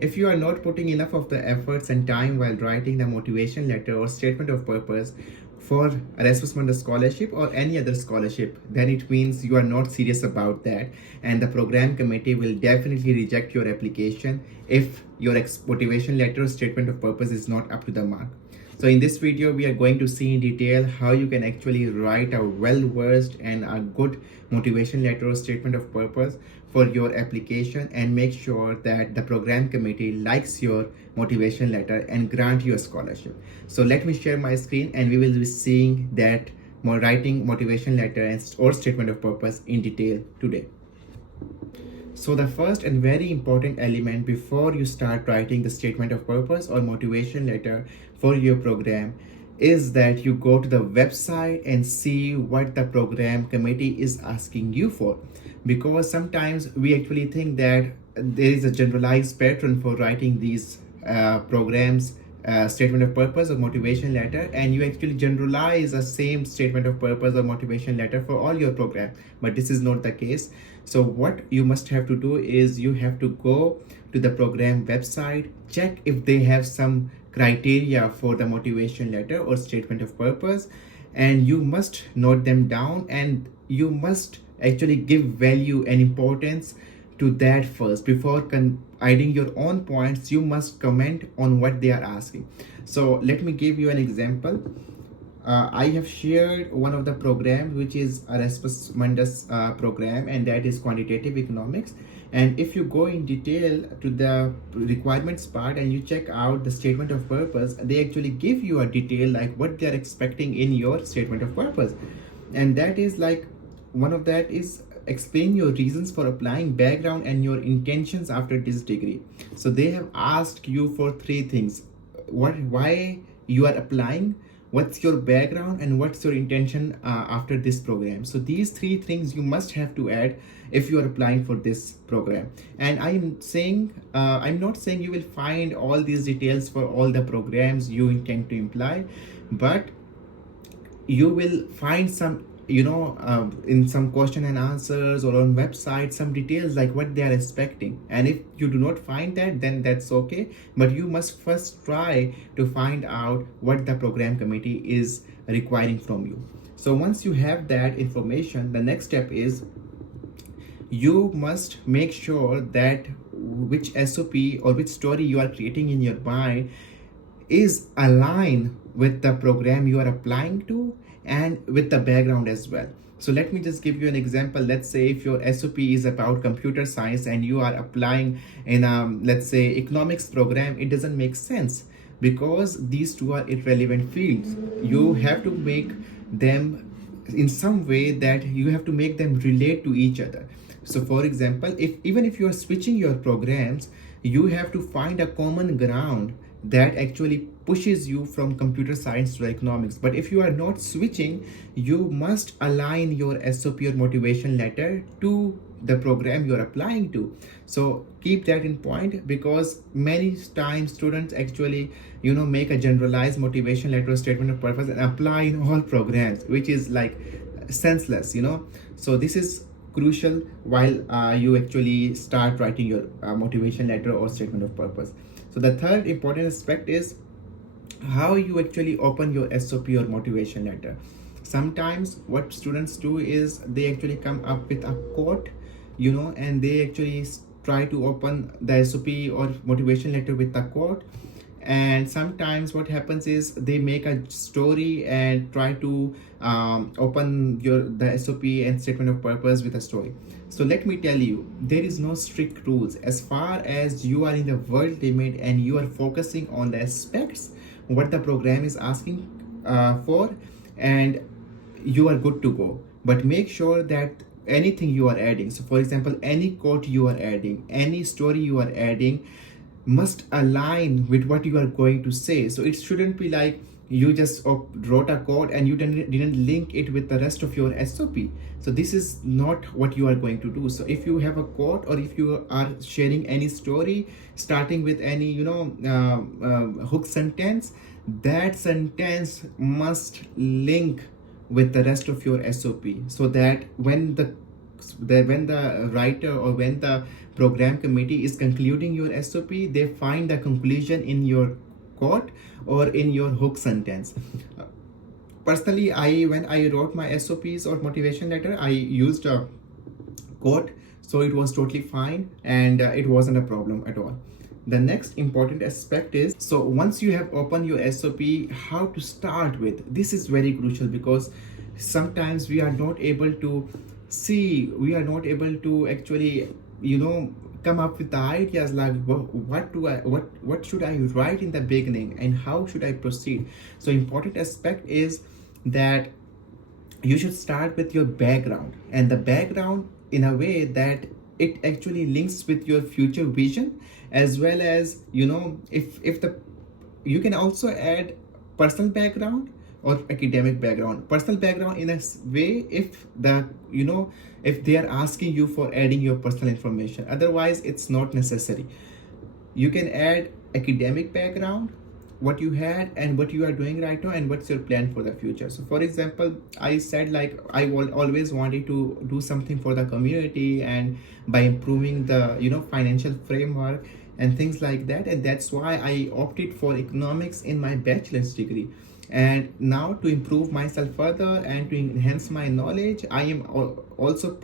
If you are not putting enough of the efforts and time while writing the motivation letter or statement of purpose for Erasmus Mundus scholarship or any other scholarship, then it means you are not serious about that, and the program committee will definitely reject your application if your motivation letter or statement of purpose is not up to the mark. So in this video, we are going to see in detail how you can actually write a well-versed and a good motivation letter or statement of purpose for your application and make sure that the program committee likes your motivation letter and grant you a scholarship. So let me share my screen and we will be seeing that more writing motivation letter and or statement of purpose in detail today. So the first and very important element before you start writing the statement of purpose or motivation letter for your program is that you go to the website and see what the program committee is asking you for. Because sometimes we actually think that there is a generalized pattern for writing these programs statement of purpose or motivation letter, and you actually generalize the same statement of purpose or motivation letter for all your program, but this is not the case. So what you must have to do is you have to go to the program website, check if they have some criteria for the motivation letter or statement of purpose, and you must note them down, and you must actually give value and importance to that first. Before adding your own points, you must comment on what they are asking. So let me give you an example. I have shared one of the programs, which is Erasmus Mundus program, and that is quantitative economics. And if you go in detail to the requirements part and you check out the statement of purpose, they actually give you a detail like what they are expecting in your statement of purpose. And that is like, one of that is explain your reasons for applying, background, and your intentions after this degree. So they have asked you for three things: why you are applying, what's your background, and what's your intention after this program. So these three things you must have to add if you are applying for this program. And I'm saying I'm not saying you will find all these details for all the programs you intend to apply, but you will find some in some question and answers or on website some details like what they are expecting. And if you do not find that, then that's okay, but you must first try to find out what the program committee is requiring from you. So once you have that information, the next step is you must make sure that which SOP or which story you are creating in your mind is aligned with the program you are applying to and with the background as well. So let me just give you an example. Let's say if your SOP is about computer science and you are applying in let's say economics program, it doesn't make sense because these two are irrelevant fields. You have to make them in some way that you have to make them relate to each other. So for example, even if you are switching your programs, you have to find a common ground that actually pushes you from computer science to economics. But if you are not switching, you must align your SOP or motivation letter to the program you're applying to. So keep that in point, because many times students actually make a generalized motivation letter or statement of purpose and apply in all programs, which is like senseless. So this is crucial while you actually start writing your motivation letter or statement of purpose. So the third important aspect is how you actually open your SOP or motivation letter. Sometimes what students do is they actually come up with a quote, and they actually try to open the SOP or motivation letter with a quote. And sometimes what happens is they make a story and try to open the SOP and statement of purpose with a story. So let me tell you, there is no strict rules as far as you are in the word limit and you are focusing on the aspects what the program is asking for, and you are good to go. But make sure that anything you are adding, so for example, any quote you are adding, any story you are adding, must align with what you are going to say. So it shouldn't be like you just wrote a code and you didn't link it with the rest of your SOP. So this is not what you are going to do. So if you have a quote or if you are sharing any story starting with any hook sentence, that sentence must link with the rest of your SOP, so that when the writer or when the program committee is concluding your SOP, they find the conclusion in your quote or in your hook sentence. Personally, when I wrote my SOPs or motivation letter, I used a quote, so it was totally fine, and it wasn't a problem at all. The next important aspect is, so once you have opened your SOP, how to start with. This is very crucial because sometimes we are not able to actually, come up with the ideas like what should I write in the beginning and how should I proceed. So important aspect is that you should start with your background, and the background in a way that it actually links with your future vision, as well as, if the you can also add personal background or academic background. Personal background in a way if if they are asking you for adding your personal information, otherwise it's not necessary. You can add academic background, what you had and what you are doing right now and what's your plan for the future. So for example, I said like I will always wanted to do something for the community and by improving the financial framework and things like that, and that's why I opted for economics in my bachelor's degree. And now to improve myself further and to enhance my knowledge, I am also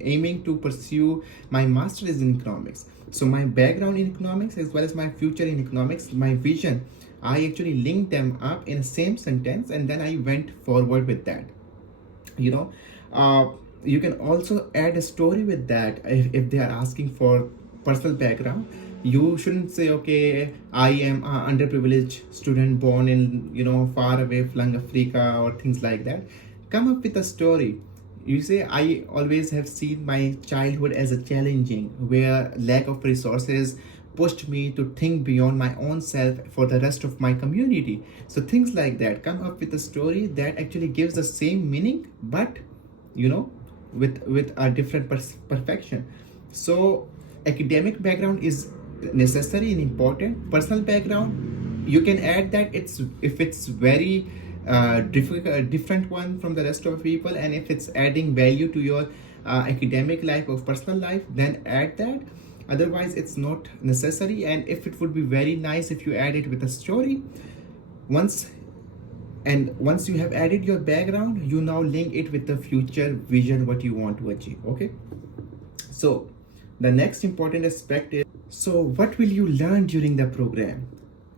aiming to pursue my master's in economics. So my background in economics as well as my future in economics, my vision, I actually linked them up in the same sentence, and then I went forward with that. You can also add a story with that. If they are asking for personal background, you shouldn't say, okay, I am an underprivileged student born in far away flung Africa or things like that. Come up with a story. You say, I always have seen my childhood as a challenging, where lack of resources pushed me to think beyond my own self for the rest of my community. So things like that. Come up with a story that actually gives the same meaning, but with a different perfection. So academic background is necessary and important. Personal background, you can add that if it's very different one from the rest of people, and if it's adding value to your academic life or personal life, then add that. Otherwise it's not necessary. And if it would be very nice if you add it with a story. Once you have added your background, you now link it with the future vision, what you want to achieve. Okay, so the next important aspect is, so what will you learn during the program?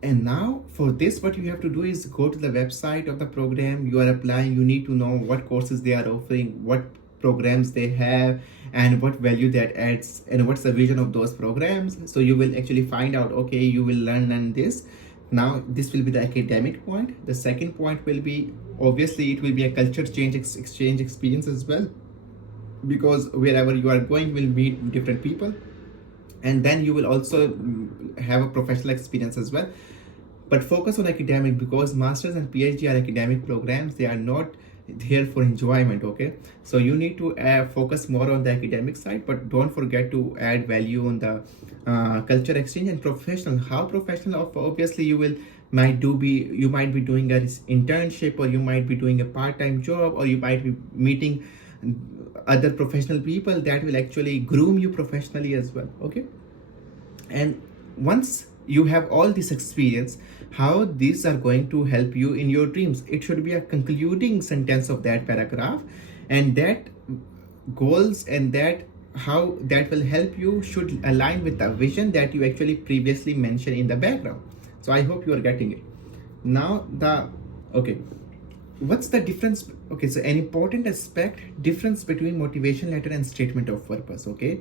And now for this, what you have to do is go to the website of the program you are applying. You need to know what courses they are offering, what programs they have, and what value that adds, and what's the vision of those programs. So you will actually find out, okay, you will learn this. Now this will be the academic point. The second point will be, obviously it will be a culture change exchange experience as well, because wherever you are going, you will meet different people, and then you will also have a professional experience as well. But focus on academic, because masters and PhD are academic programs. They are not here for enjoyment. Okay, so you need to focus more on the academic side, but don't forget to add value on the culture exchange and professional. How professional? Obviously you might be doing an internship, or you might be doing a part-time job, or you might be meeting other professional people that will actually groom you professionally as well. Okay, and once you have all this experience, how these are going to help you in your dreams, it should be a concluding sentence of that paragraph, and that goals and that how that will help you should align with the vision that you actually previously mentioned in the background. So I hope you are getting it. Now what's the difference? Okay, so an important aspect, difference between motivation letter and statement of purpose. Okay,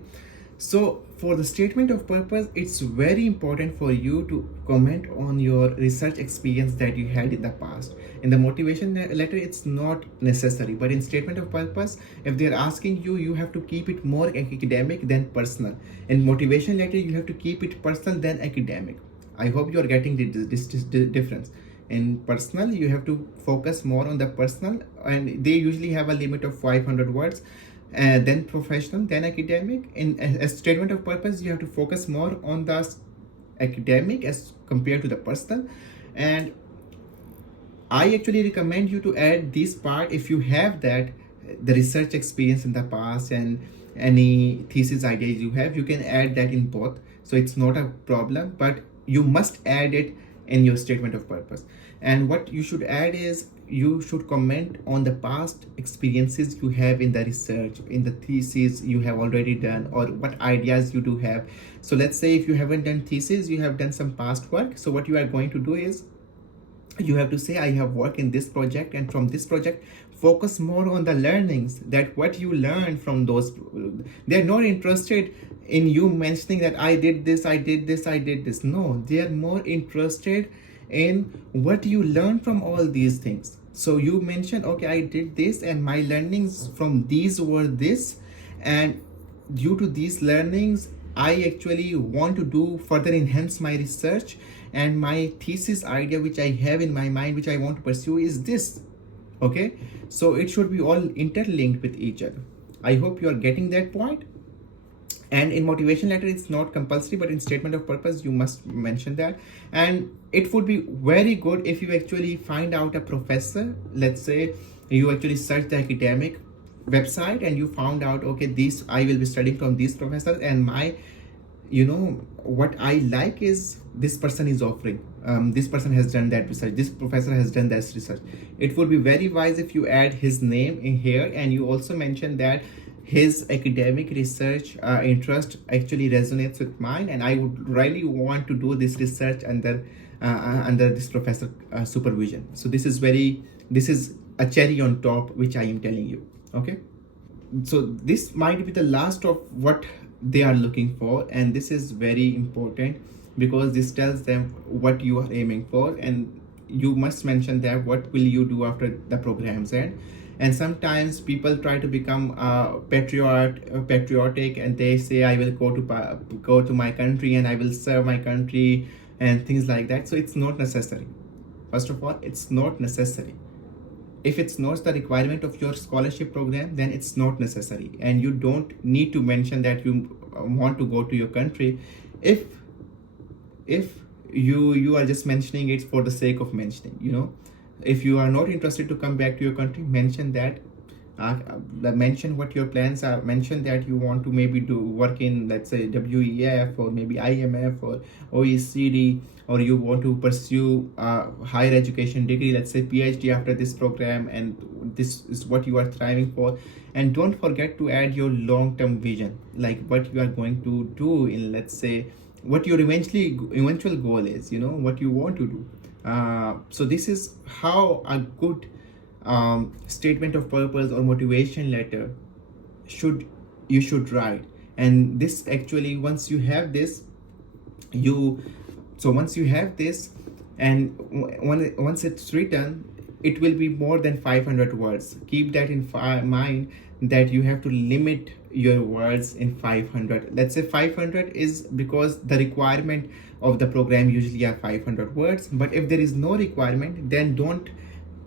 so for the statement of purpose, it's very important for you to comment on your research experience that you had in the past. In the motivation letter, it's not necessary, but in statement of purpose, if they're asking you, you have to keep it more academic than personal. In motivation letter, you have to keep it personal than academic. I hope you are getting this difference. In personal, you have to focus more on the personal, and they usually have a limit of 500 words. Then professional, then academic. In a statement of purpose, you have to focus more on the academic as compared to the personal. And I actually recommend you to add this part if you have that the research experience in the past, and any thesis ideas you have, you can add that in both. So it's not a problem, but you must add it in your statement of purpose. And what you should add is you should comment on the past experiences you have in the research, in the thesis you have already done, or what ideas you do have. So let's say if you haven't done thesis, you have done some past work. So what you are going to do is you have to say, I have worked in this project, and from this project focus more on the learnings, that what you learned from those. They're not interested in you mentioning that I did this, I did this, I did this. No, they are more interested in what you learn from all these things. So you mention, okay, I did this and my learnings from these were this, and due to these learnings I actually want to do further enhance my research, and my thesis idea which I have in my mind, which I want to pursue, is this. Okay, so it should be all interlinked with each other. I hope you are getting that point. And in motivation letter it's not compulsory, but in statement of purpose you must mention that. And it would be very good if you actually find out a professor. Let's say you actually search the academic website and you found out, okay, this I will be studying from these professors, and my, you know, what I like is this person is offering, this person has done that research, this professor has done this research. It would be very wise if you add his name in here, and you also mention that his academic research interest actually resonates with mine, and I would really want to do this research under this professor supervision. So this is a cherry on top which I am telling you. Okay, so this might be the last of what they are looking for, and this is very important because this tells them what you are aiming for, and you must mention that what will you do after the program's end. And sometimes people try to become patriotic, and they say, I will go to my country and I will serve my country and things like that. So it's not necessary. First of all, it's not necessary. If it's not the requirement of your scholarship program, then it's not necessary, and you don't need to mention that you want to go to your country. If you are just mentioning it for the sake of mentioning, you know, if you are not interested to come back to your country, mention that. Mention what your plans are. Mention that you want to maybe do work in, let's say, WEF or maybe IMF or OECD, or you want to pursue a higher education degree, let's say PhD after this program, and this is what you are thriving for. And don't forget to add your long-term vision, like what you are going to do in, let's say, what your eventual goal is, you know, what you want to do. So this is how a good statement of purpose or motivation letter you should write. And this actually, once you have this, once you have this, and once it's written, it will be more than 500 words. Keep that in mind, that you have to limit your words in 500. Let's say 500 is because the requirement of the program usually are 500 words, but if there is no requirement, then don't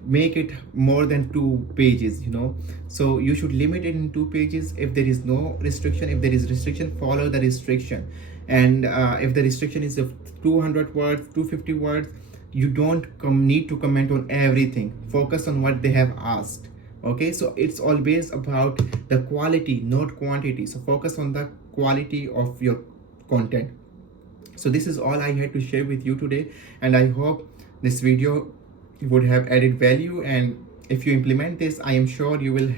make it more than 2 pages, you know. So you should limit it in 2 pages. If there is no restriction, if there is restriction, follow the restriction. And if the restriction is of 200 words, 250 words, you don't need to comment on everything. Focus on what they have asked. Okay, so it's always about the quality, not quantity. So focus on the quality of your content. So this is all I had to share with you today, and I hope this video would have added value. And if you implement this, I am sure you will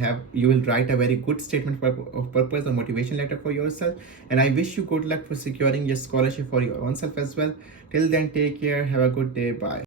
write a very good statement of purpose or motivation letter for yourself. And I wish you good luck for securing your scholarship for your own self as well. Till then, take care, have a good day, bye.